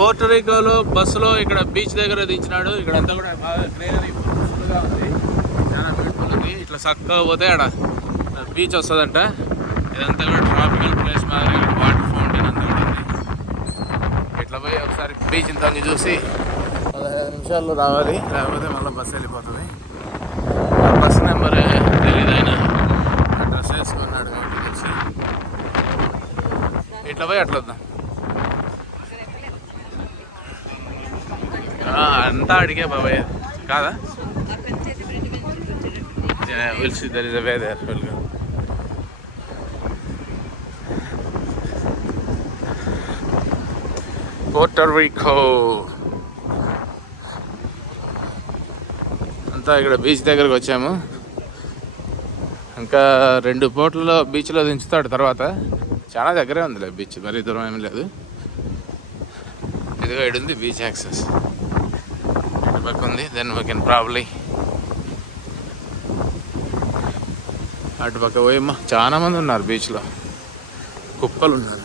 పోర్టోరికోలో బస్సులో ఇక్కడ బీచ్ దగ్గర దించినాడు. ఇక్కడ అంతా కూడా బాగా గ్రీనరీ ఫుల్గా ఉంది, చాలా బ్యూటిఫుల్ ఉంది. ఇట్లా చక్కగా పోతే ఆడ బీచ్ వస్తుందంట. ఇదంతా కూడా ట్రాపికల్ ప్లేస్ మాదిరి వాటర్ ఫౌంటైన్ అంతా కూడా ఉంది. ఇట్లా పోయి ఒకసారి బీచ్ ఇంత చూసి 15 నిమిషాల్లో రావాలి, లేకపోతే మళ్ళీ బస్సు వెళ్ళిపోతుంది. ఆ బస్ నెంబర్ తెలియదు, ఆయన అడ్రస్ వేసుకున్నాడు చూసి. ఇట్లా పోయి అట్లా వద్దాం. అంతా అడిగే బాబాయ్ కాదా? Will see there is a way there. Will go. Puerto Rico అంతా ఇక్కడ బీచ్ దగ్గరకు వచ్చాము. ఇంకా 2 బోట్లలో బీచ్లో దించుతాడు. తర్వాత చాలా దగ్గరే ఉందిలే బీచ్, మరీ దూరం ఏమీ లేదు. ఇదిగో ఇడుంది బీచ్ యాక్సెస్, ఇటు పక్క ఉంది. దెన్ వీ కెన్ ప్రాబ్లీ అటు పక్క పోయమ్మా. చాలా మంది ఉన్నారు బీచ్లో, కుప్పలు ఉన్నారు.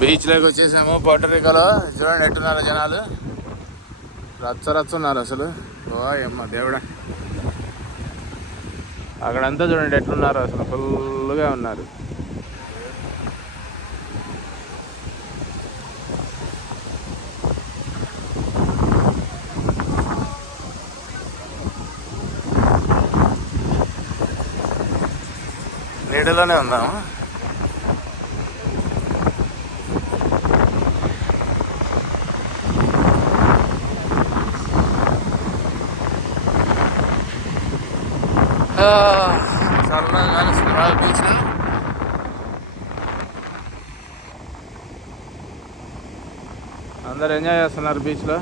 బీచ్లోకి వచ్చేసాము పోర్టోరికోలో. చూడండి ఎట్టున్నారు జనాలు, రచ్చ ఉన్నారు అసలు. ఓ అమ్మ దేవుడా, అక్కడంతా చూడండి ఎట్లున్నారు అసలు, ఫుల్గా ఉన్నారు. నీడలోనే ఉందాము. చల్లగా కానిస్తుంది బాగా బీచ్లో. అందరు ఎంజాయ్ చేస్తున్నారు బీచ్లో.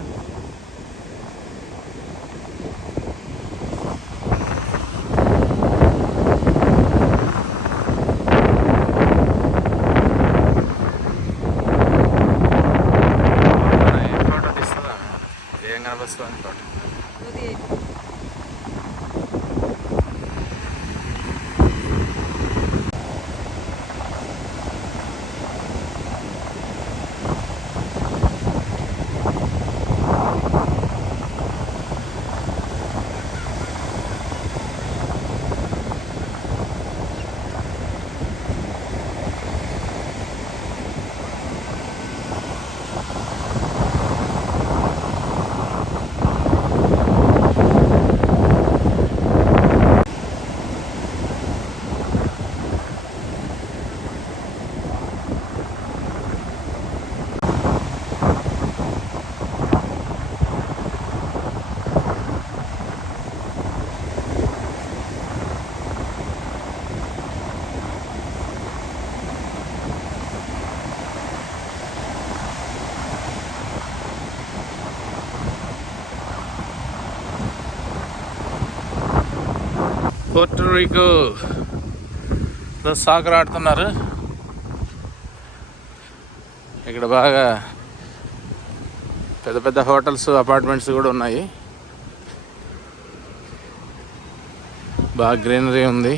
ఫోటో తీస్తుందా ఏం కనిపిస్తుంది ఫోటో. పోర్టోరికోలో సాకర్ ఆడుతున్నారు. ఇక్కడ బాగా పెద్ద పెద్ద హోటల్స్, అపార్ట్మెంట్స్ కూడా ఉన్నాయి. బాగా గ్రీనరీ ఉంది.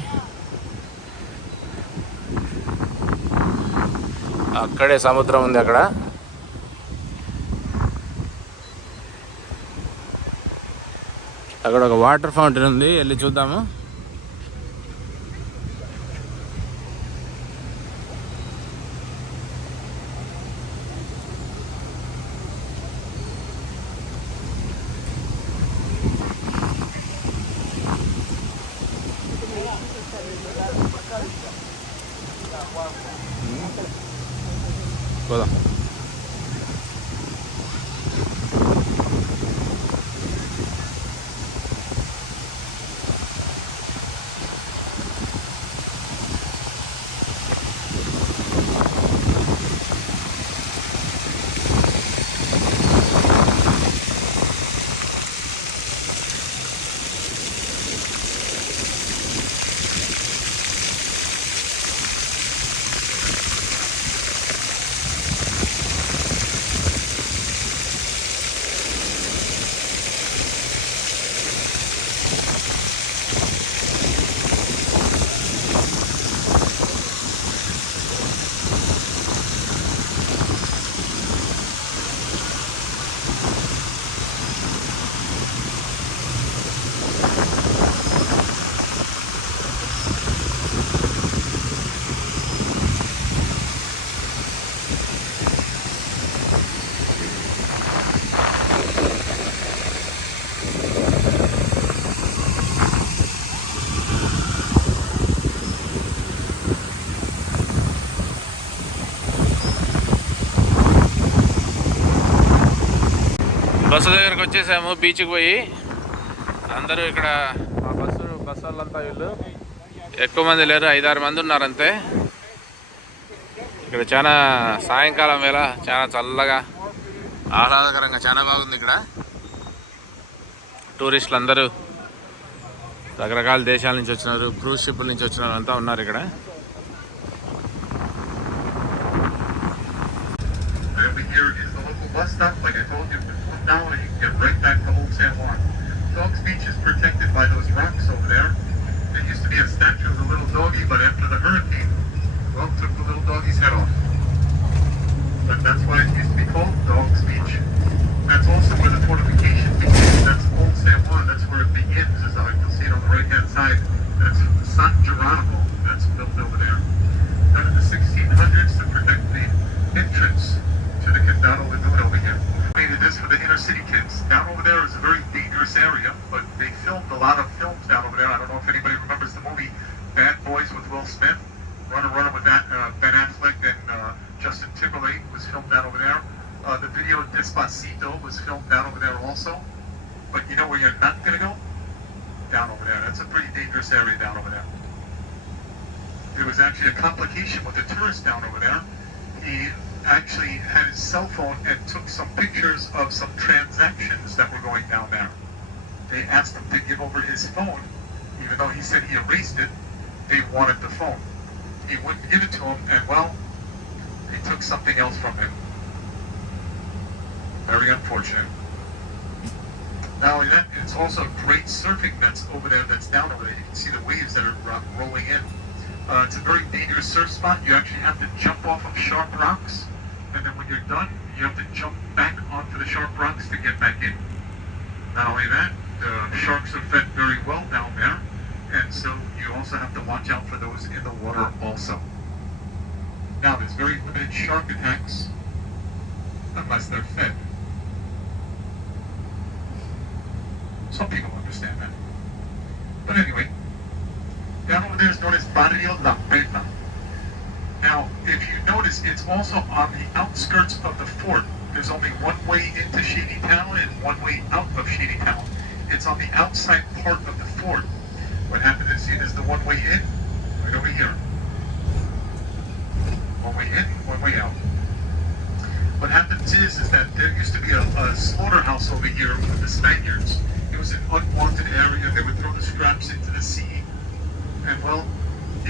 అక్కడే సముద్రం ఉంది. అక్కడ ఒక వాటర్ ఫౌంటైన్ ఉంది, వెళ్ళి చూద్దాము. పోదాం. బస్సు దగ్గరకు వచ్చేసాము బీచ్కి పోయి. అందరూ ఇక్కడ మా బస్సు వాళ్ళంతా వీళ్ళు ఎక్కువ మంది లేరు, 5-6 మంది ఉన్నారంతే. ఇక్కడ చాలా సాయంకాలం వేళ చాలా చల్లగా ఆహ్లాదకరంగా చాలా బాగుంది. ఇక్కడ టూరిస్టులు అందరూ రకరకాల దేశాల నుంచి వచ్చినారు, క్రూజ్ షిప్ల నుంచి వచ్చిన అంతా ఉన్నారు ఇక్కడ. Bus stop, like I told you, put down and you can get right back to Old San Juan. Dog's Beach is protected by those rocks over there. There used to be a statue of the little doggy, but after the hurricane, well, took the little doggy's head off. But that's why it used to be called Dog's Beach. That's also where the fortification begins. That's Old San Juan. That's where it begins. You'll see it on the right-hand side. That's San Geronimo. That's built over there. Done in the 1600s to protect the entrance to the Condado Lagoon over here. Made this for the inner city kids. Down over there is a very dangerous area, but they filmed a lot of films down over there. I don't know if anybody remembers the movie Bad Boys with Will Smith. Runner with that, Ben Affleck and Justin Timberlake was filmed down over there. The video Despacito was filmed down over there also. But you know where you're not going to go? Down over there. That's a pretty dangerous area down over there. There was actually a complication with a tourist down over there. He actually had his cell phone and took some pictures of some transactions that were going down there. They asked him to give over his phone. Even though he said he erased it, they wanted the phone. He wouldn't give it to him, and well, they took something else from him. Very unfortunate. Not only that, it's also a great surfing that's over there, that's down over there. You can see the waves that are rolling in. It's a very dangerous surf spot. You actually have to jump off of sharp rocks, and then when you're done, you have to jump back onto the sharp rocks to get back in. Not only that, the sharks are fed very well down there, and so you also have to watch out for those in the water also. Now, there's very limited shark attacks unless they're fed. Some people understand that. But anyway, down over there is known as Barrio La Pena. Now, if you notice, it's also on the outskirts of the fort. There's only one way into Shady Town and one way out of Shady Town. It's on the outside part of the fort. What happens is, see, there's the one way in, right over here. One way in, one way out. What happens is that there used to be a slaughterhouse over here with the Spaniards. It was an unwanted area. They would throw the scraps into the sea. And well,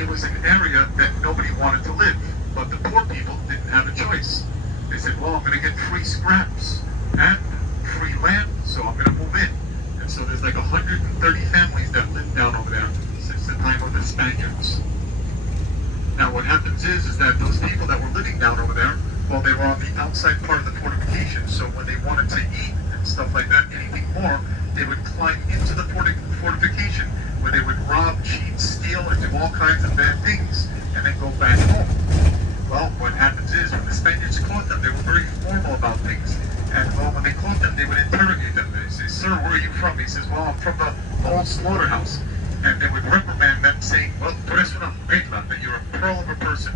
it was an area that nobody wanted to live, but the poor people didn't have a choice. They said, well, I'm going to get free scraps and free land, so I'm going to move in. And so there's like 130 families that live down over there since the time of the Spaniards. Now what happens is that those people that were living down over there, well, they were on the outside part of the fortification, so when they wanted to eat and stuff like that, anything more, they would climb into the fortification, where they would rob, cheat, steal, and do all kinds of bad things, and then go back home. Well, what happens is, when the Spaniards caught them, they were very formal about things. And well, when they caught them, they would interrogate them. They say, sir, where are you from? He says, well, I'm from the old slaughterhouse. And they would reprimand them, saying, well, tú eres una regla, that you're a pearl of a person,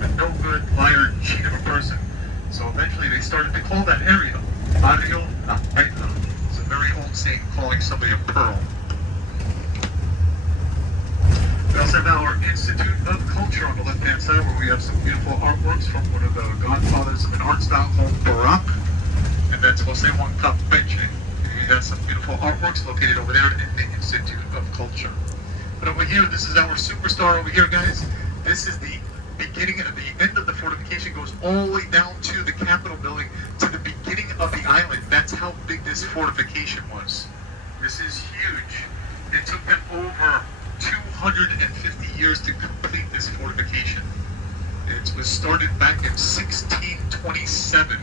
a no good, liar, cheat of a person. So eventually they started to call that area Barrio La Regla. It's a very old saying, calling somebody a pearl. We also have our Institute of Culture on the left-hand side, where we have some beautiful artworks from one of the godfathers of an art style called Baroque, and that's Jose Juan Campeche. He has some beautiful artworks located over there in the Institute of Culture. But over here, this is our superstar over here, guys. This is the beginning and the end of the fortification, goes all the way down to the Capitol building, to the beginning of the island. That's how big this fortification was. This is huge. It took them over 250 years to complete this fortification. It was started back in 1627,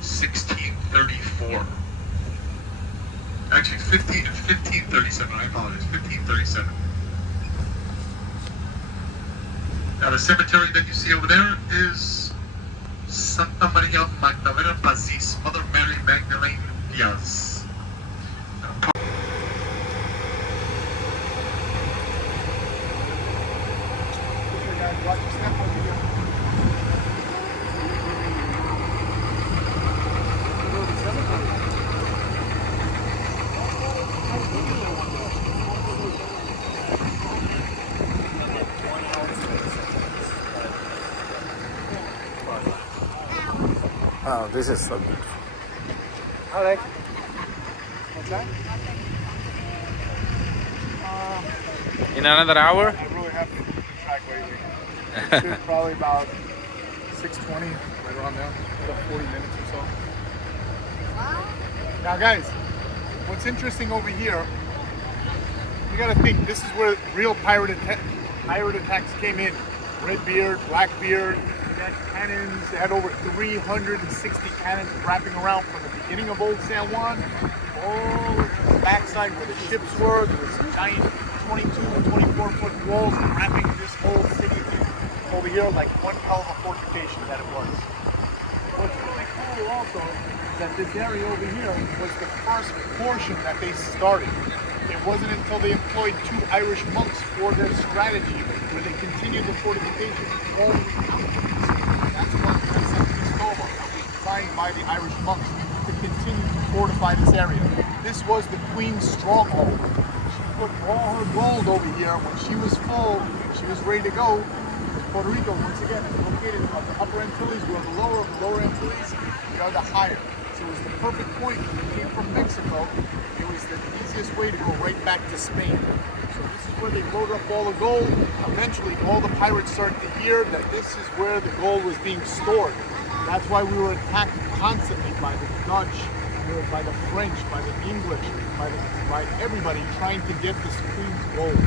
1634. Actually, 1537, I apologize, 1537. Now the cemetery that you see over there is Santa Maria Magdalena Pazis, Mother Mary Magdalene Diaz. Wow, this is so beautiful. Alex. What's that? In another hour? I really haven't been keeping track lately. It should probably about 6:20, right around there. About 40 minutes or so. Now guys, what's interesting over here, you gotta think, this is where real pirate attacks came in. Redbeard, Blackbeard, they had cannons, they had over 360 cannons wrapping around from the beginning of Old San Juan, all to the backside where the ships were. There was some giant 22 and 24-foot walls wrapping this whole city over here like one hell of a fortification that it was. What's really cool also is that this area over here was the first portion that they started. It wasn't until they employed 2 Irish monks for their strategy where they continued the fortification all the way out. That's what San Cristobal that was designed by the Irish monks to continue to fortify this area. This was the Queen's stronghold. She put all her gold over here. When she was full, she was ready to go. Puerto Rico, once again, is located on the upper Antilles. We are the lower Antilles. We are the higher. So it was the perfect point. When they came from Mexico, it was the easiest way to go right back to Spain. So this is where they loaded up all the gold. Eventually, all the pirates started to hear that this is where the gold was being stored. That's why we were attacked constantly by the Dutch, by the French, by the English, by everybody trying to get this Queen's gold.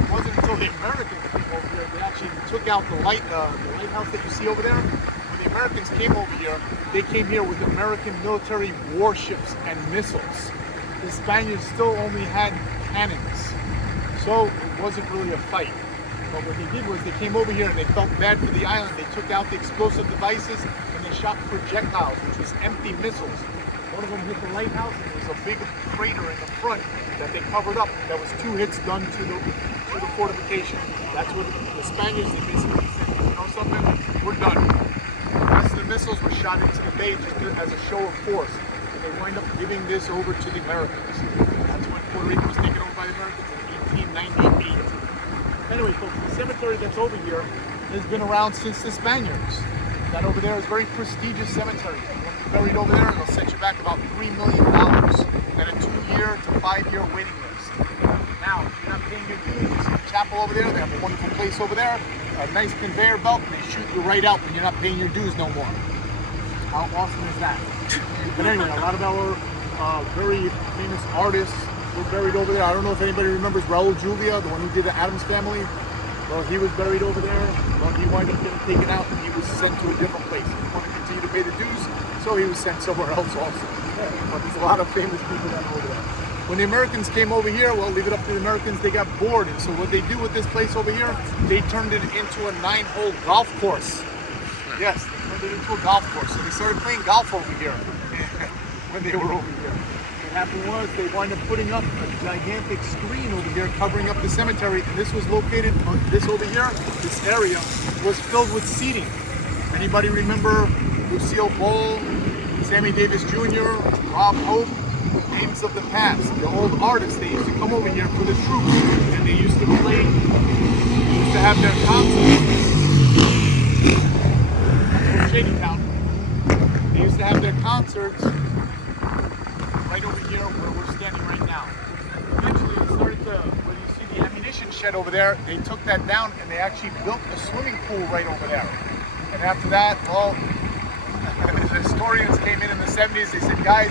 It wasn't until the Americans came over here, they actually took out the lighthouse that you see over there. When the Americans came over here, they came here with American military warships and missiles. The Spaniards still only had cannons, so it wasn't really a fight. But what they did was they came over here and they felt bad for the island. They took out the explosive devices and they shot projectiles, which was empty missiles. One of them hit the lighthouse and there was a big crater in the front that they covered up. That was 2 hits done to the fortification. That's what the Spaniards, they basically said, you know something, we're done. The rest of the missiles were shot into the bay just as a show of force. And they wind up giving this over to the Americans. That's when Puerto Rico was taken over by the Americans in 1898. Anyway, folks, the cemetery that's over here has been around since the Spaniards. That over there is a very prestigious cemetery. Once you're buried over there, it'll set you back about $3 million and a 2-year to 5-year waiting list. Now, if you're not paying your dues, you see the chapel over there, they have a wonderful place over there, a nice conveyor belt, and they shoot you right out when you're not paying your dues no more. How awesome is that? But anyway, a lot of our very famous artists were buried over there. I don't know if anybody remembers Raul Julia, the one who did the Addams Family. Well, he was buried over there. Well, he wound up getting taken out and he was sent to a different place. He wanted to continue to pay the dues, so he was sent somewhere else also. But there's a lot of famous people that are over there. When the Americans came over here, well, leave it up to the Americans, they got bored. And so what they do with this place over here, they turned it into a 9-hole golf course. Yes, they turned it into a golf course. So they started playing golf over here when they were over here. What happened was they wound up putting up a gigantic screen over here covering up the cemetery, and this was located, this over here, this area was filled with seating. Anybody remember Lucille Ball, Sammy Davis Jr., Rob Hope, names of the past, the old artists? They used to come over here for the troops, and they used to play, they used to have their concerts. From Shady Town. They used to have their concerts right over here where we're standing right now. Eventually they started to, where you see the ammunition shed over there, they took that down and they actually built a swimming pool right over there. And after that, well, the historians came in the 70s, they said, guys,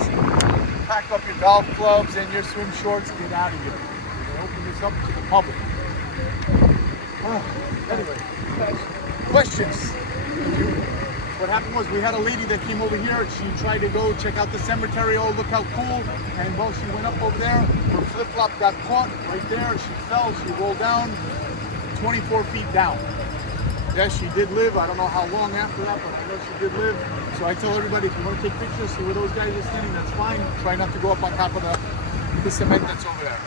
pack up your golf clubs and your swim shorts, get out of here. They opened this up to the public. Anyway, questions? What happened was we had a lady that came over here. She tried to go check out the cemetery. Oh, look how cool. And well, she went up over there. Her flip-flop got caught right there. She fell. She rolled down 24 feet down. Yes, she did live. I don't know how long after that, but I know she did live. So I tell everybody, if you want to take pictures, see where those guys are standing, that's fine. Try not to go up on top of the cement that's over there.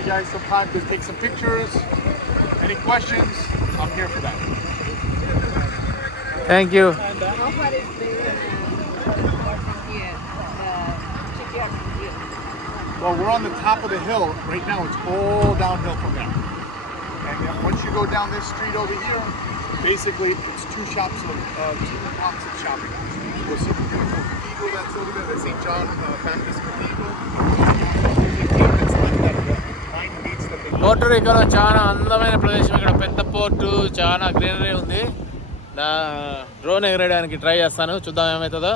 You guys some time to take some pictures. Any questions? I'm here for that. Thank you. What is the shipyard from here? Well, we're on the top of the hill. Right now, it's all downhill from there. And then once you go down this street over here, basically it's 2 shops of 2 blocks of shopping. You'll see the beautiful cathedral that's over there, the St. John Baptist Cathedral. There's a cave that's left out of the mine meats that they పోర్టోరికోలో చాలా అందమైన ప్రదేశం. ఇక్కడ పెద్ద port, చాలా greenery ఉంది. నా drone ఎగరేయడానికి try చేస్తాను, చూద్దాం ఏమవుతుందో.